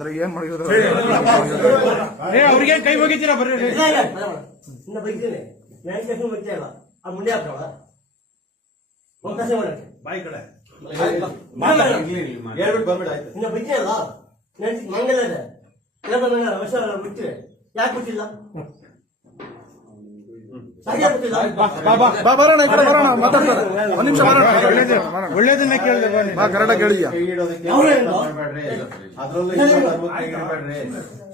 ಏನ್ ಮಾಡಿದ್ರು ಅವ್ರಿಗೆ ಕೈ ಹೋಗಿದ್ದೀರಾ ಬರ್ರಿ ಇನ್ನ ಬೈತೀನಿ ನಾನು ಬೈತಾ ಇಲ್ಲ ಆ ಮುಂದೆ ಹಾಕೋಣ ಅವಕಾಶ ಮಾಡಕ್ಕೆ ಬಾಯಿ ಕಡೆ ಹೇಳ್ಬಿಟ್ಟು ಬಂದ್ಬಿಡ ಆಯ್ತು ಇನ್ನ ಬೈತಾ ಇಲ್ಲ ಮಂಗಲ ಇದೆ ಎಲ್ಲ ವರ್ಷ ಬಿಡ್ತೀವಿ ಯಾಕೆ ಗೊತ್ತಿಲ್ಲ ಬರೋಣ ಈ ಕಡೆ ಬರೋಣ ಮಾತಾಡ್ತಾರೆ ಒಂದ್ ನಿಮಿಷ ಒಳ್ಳೇದನ್ನ ಕೇಳಿದೆ ಕರೆಕ್ಟಾಗಿ ಹೇಳಿದ್ಯಾ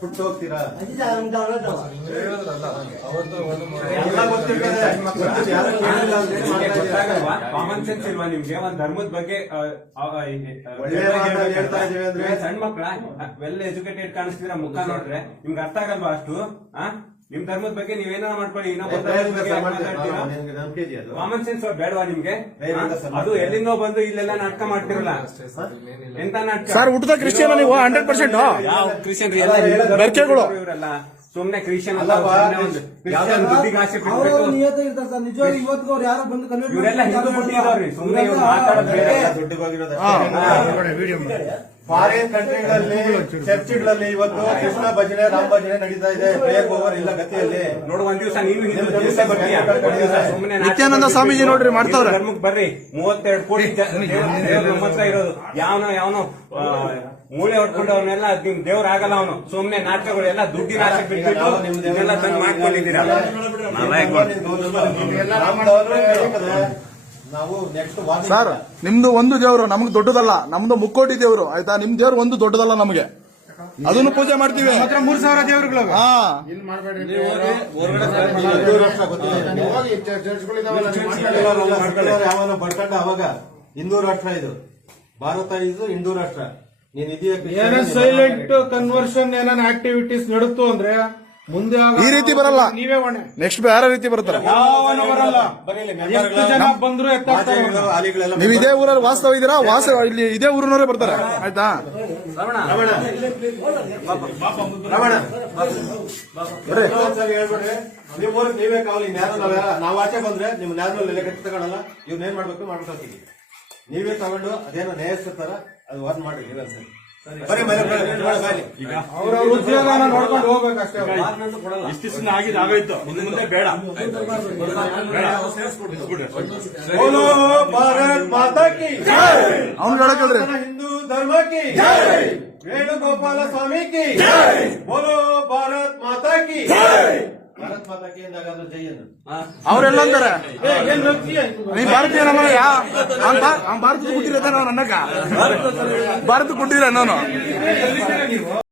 ಫುಟ್ ಹೋಗ್ತೀರಾ ಕಾಮನ್ ಸೆನ್ಸ್ ಇಲ್ವಾ ನಿಮ್ಗೆ ಒಂದ್ ಧರ್ಮದ ಬಗ್ಗೆ ಸಣ್ಣ ಮಕ್ಳ ವೆಲ್ ಎಜುಕೇಟೆಡ್ ಕಾಣಿಸ್ತೀರಾ ಮುಖ ನೋಡ್ರೆ ನಿಮ್ಗೆ ಅರ್ಥ ಆಗಲ್ವಾ ಅಷ್ಟು ನಿಮ್ ಧರ್ಮದ ಬಗ್ಗೆ ನೀವೇನಾರ ಮಾಡ್ಕೊಳ್ಳಿ ಕಾಮನ್ ಸೆನ್ಸ್ ಬೇಡವಾ ನಿಮ್ಗೆ ಅದು ಎಲ್ಲಿಂದೋ ಬಂದು ಇಲ್ಲೆಲ್ಲ ನಾಟಕ ಮಾಡ್ತಿರಲ್ಲ ಎಂತ ನಾಟಕ ಸರ್ ಹುಟ್ಟದ ಕ್ರಿಶ್ಚಿಯನ್ ನೀವು 100% ಯಾವ ಕ್ರಿಶ್ಚಿಯನ್ ಬೆರ್ಕೆಗಳು ಇವರೆಲ್ಲ ಸುಮ್ನೆ ಕ್ರಿಶ್ಚಿಯನ್ ಅಲ್ಲ ದುಡ್ಡಿಗೆ ಆಸೆ ಇವರೆಲ್ಲ ಹಿಂದೂ ಬಿಟ್ಟಿದಾವ್ರಿ ಸುಮ್ನೆ ಇವ್ರು ಮಾತಾಡೋದು ಫಾರಿನ್ ಕಂಟ್ರಿಗಳಲ್ಲಿ ಚರ್ಚ್ಗಳಲ್ಲಿ ಇವತ್ತು ಕೃಷ್ಣ ಭಜನೆ ರಾಮ ಭಜನೆ ನಡೀತಾ ಇದೆ ಪ್ರೇಯರ್ ಓವರ್ ಇಲ್ಲ ಗತಿಯಲ್ಲಿ ನೋಡು ಒಂದ್ ದಿವಸ ನೀನು ಸುಮ್ಮನೆ ನಿತ್ಯಾನಂದ ಸ್ವಾಮೀಜಿ ನೋಡ್ರಿ ಮಾಡ್ತಾವ್ರೆ ಧರ್ಮಕ್ಕೆ ಬರ್ರಿ 32 ಕೋಟಿ ಹತ್ರ ಇರೋದು ಯಾವನೋ ಮೂಳೆ ಹೊಡ್ಕೊಂಡು ಅವನ್ನೆಲ್ಲ ನಿಮ್ ದೇವ್ರ ಆಗಲ್ಲ ಅವನು ಸುಮ್ನೆ ನಾಟಕಗಳು ಎಲ್ಲ ದುಡ್ಡಿನ ಆಸೆ ಬಿಟ್ಟಿಲ್ಲ ತಂದು ಮಾಡ್ಕೊಂಡಿದ್ದೀರಾ ನಾವು ನೆಕ್ಸ್ಟ್ ಸರ್ ನಿಮ್ದು ಒಂದು ದೇವ್ರು ನಮ್ಗೆ ದೊಡ್ಡದಲ್ಲ ನಮ್ದು ಮುಕ್ಕೋಟಿ ದೇವ್ರು ಆಯ್ತಾ ನಿಮ್ ದೇವ್ರು ಒಂದು ದೊಡ್ಡದಲ್ಲ ನಮಗೆ ಅದನ್ನು ಪೂಜೆ ಮಾಡ್ತೀವಿ 3000 ದೇವರುಗಳು ಯಾವನೋ ಬಡ್ಕಂಡ ಅವಾಗ ಹಿಂದೂ ರಾಷ್ಟ್ರ ಇದು ಭಾರತ ಇದು ಹಿಂದೂ ರಾಷ್ಟ್ರ ನೀನ್ ಇದೆಯಾ ಸೈಲೆಂಟ್ ಕನ್ವರ್ಷನ್ ಏನಾನ ಆಕ್ಟಿವಿಟೀಸ್ ನಡುತ್ತು ಅಂದ್ರೆ ಮುಂದೆ ಈ ರೀತಿ ಬರಲ್ಲ ನೀವೇ ಹೊಣೆ ನೆಕ್ಸ್ಟ್ ಬೇರೆ ರೀತಿ ಬರ್ತಾರೆ ಯಾವನು ಬರಲ್ಲ ಎಷ್ಟು ಜನ ಬಂದ್ರು ನೀವು ಇದೇ ಊರಲ್ಲಿ ವಾಸ್ತವ ಇದೀರಾ ಇಲ್ಲಿ ಇದೇ ಊರಿನವರೇ ಬರ್ತಾರೆ ಆಯ್ತಾ ಹೇಳ್ಬಿಡ್ರಿ ನೀವೇ ಕಾವಲಿ ನಾವ್ ಆಚೆ ಬಂದ್ರೆ ನಿಮ್ ನ್ಯಾಯ ಲೆಕ್ಕ ತಗೊಳಲ್ಲ ಇವ್ನ ಏನ್ ಮಾಡ್ಬೇಕು ಮಾಡ್ಕೊತೀವಿ ನೀವೇ ತಗೊಂಡು ಅದೇನೋ ನ್ಯಾಯಿಸ್ತಾರ ಅದು ವರ್ಕ್ ಮಾಡಿ ಸರಿ ಅವ್ರ ಉದ್ಯೋಗ ನೋಡ್ಕೊಂಡು ಹೋಗ್ಬೇಕಷ್ಟೇ ಇಷ್ಟಿನ ಆಗೋಯ್ತು ಮುಂದೆ ಬೇಡ ಬೋಲೋ ಭಾರತ್ ಮಾತಾ ಕಿ ಅವ್ನು ಹೇಳಕ್ರಿ ಹಿಂದೂ ಧರ್ಮ ಕಿ ವೇಣುಗೋಪಾಲ ಸ್ವಾಮಿ ಕಿ ಬೋಲೋ ಭಾರತ್ ಮಾತಾ ಕಿ ಭಾರತ್ ಮಾತಾ ಕಿ ಎಂದಾಗಾದ್ರೂ ಜೈಯನ್ನು ಅವ್ರೆಲ್ಲ ಅಂತಾರೆ ನೀ ಭಾರತೀಯನಲ್ಲ ಭಾರತ ಕೊಟ್ಟಿರೋದ ನಾನು ಅನ್ನಕ ಭಾರತ ಕೊಟ್ಟಿರ ನಾನು